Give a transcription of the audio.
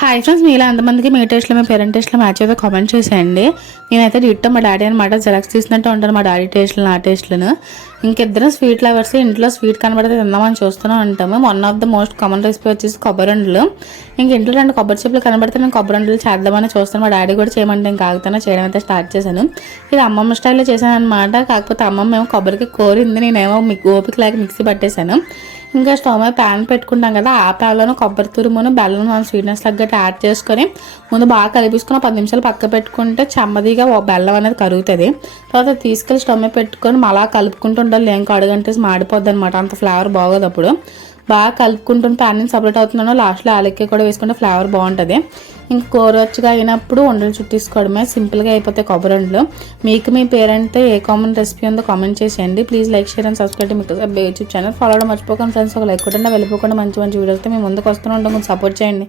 Hi friends మీలో ఎంతమందికి మీ టేస్ట్లో మీ పేరెంట్ టేస్ట్లో మ్యాచ్ అయితే కామెంట్ చేసేయండి. నేనైతే డిట్టో మా డాడీ అనమాట జెరాక్స్ తీసినట్టు ఉంటాను మా డాడీ టేస్ట్లు నా టేస్ట్లను ఇంకిద్దరం స్వీట్ లవర్స్ ఇంట్లో స్వీట్ కనబడితే తిందామని చూస్తూనే ఉంటాము. One of the most common recipe వచ్చేసి కొబ్బరి ఉండలు ఇంక ఇంట్లో రెండు కొబ్బరి చెప్పులు కనబడితే నేను కొబ్బరి ఉండలు చేద్దామని చూస్తాను. మా డాడీ కూడా చేయమంటే ఇంకా ఆగుతానో. చేయడం అయితే స్టార్ట్ చేశాను. ఇది అమ్మమ్మ స్టైల్లో చేశాను అనమాట కాకపోతే అమ్మమ్మ ఏమో కొబ్బరికి కోరింది. నేనేమో మీకు ఓపిక లేక మిక్సీ పట్టేశాను. ఇంకా స్టవ్ మీద ప్యాన్ పెట్టుకుంటాం కదా ఆ ప్యాన్లోనే కొబ్బరి తురుమును బెల్లం మనం స్వీట్నెస్ తగ్గట్టు యాడ్ చేసుకొని ముందు బాగా కలిపించుకుని పది నిమిషాలు పక్క పెట్టుకుంటే చెమ్మదిగా బెల్లం అనేది కరుగుతుంది. తర్వాత తీసుకెళ్ళి స్టవ్ మీద పెట్టుకొని మళ్ళా కలుపుకుంటూ ఉండాలి. ఏం కడుగంటే మాడిపోద్ది అనమాట అంత ఫ్లేవర్ బాగోదు అప్పుడు. బాగా కలుపుకుంటున్న ప్యాన్ నుంచి సపరేట్ అవుతున్నాను లాస్ట్లో యాలక్కి కూడా వేసుకుంటే ఫ్లేవర్ బాగుంటుంది. ఇంక కూరొచ్చుగా అయినప్పుడు ఉండలు చుట్టేసుకోవడమే సింపుల్గా అయిపోతే కొబ్బరి ఉండలు మీకు మీ పేరెంట్తో ఏ కామన్ రెసిపీ ఉందో కామెంట్ చేసేయండి. Please like share and subscribe మీకు యూట్యూబ్ ఛానల్. ఫాలో అవడం మర్చిపోకండి ఫ్రెండ్స్ ఒక లైక్ కొట్టండి వెళ్ళిపోకుండా మంచి మంచి వీడియోస్తో మేము ముందుకు వస్తూనే ఉంటాం. కొంచెం సపోర్ట్ చేయండి.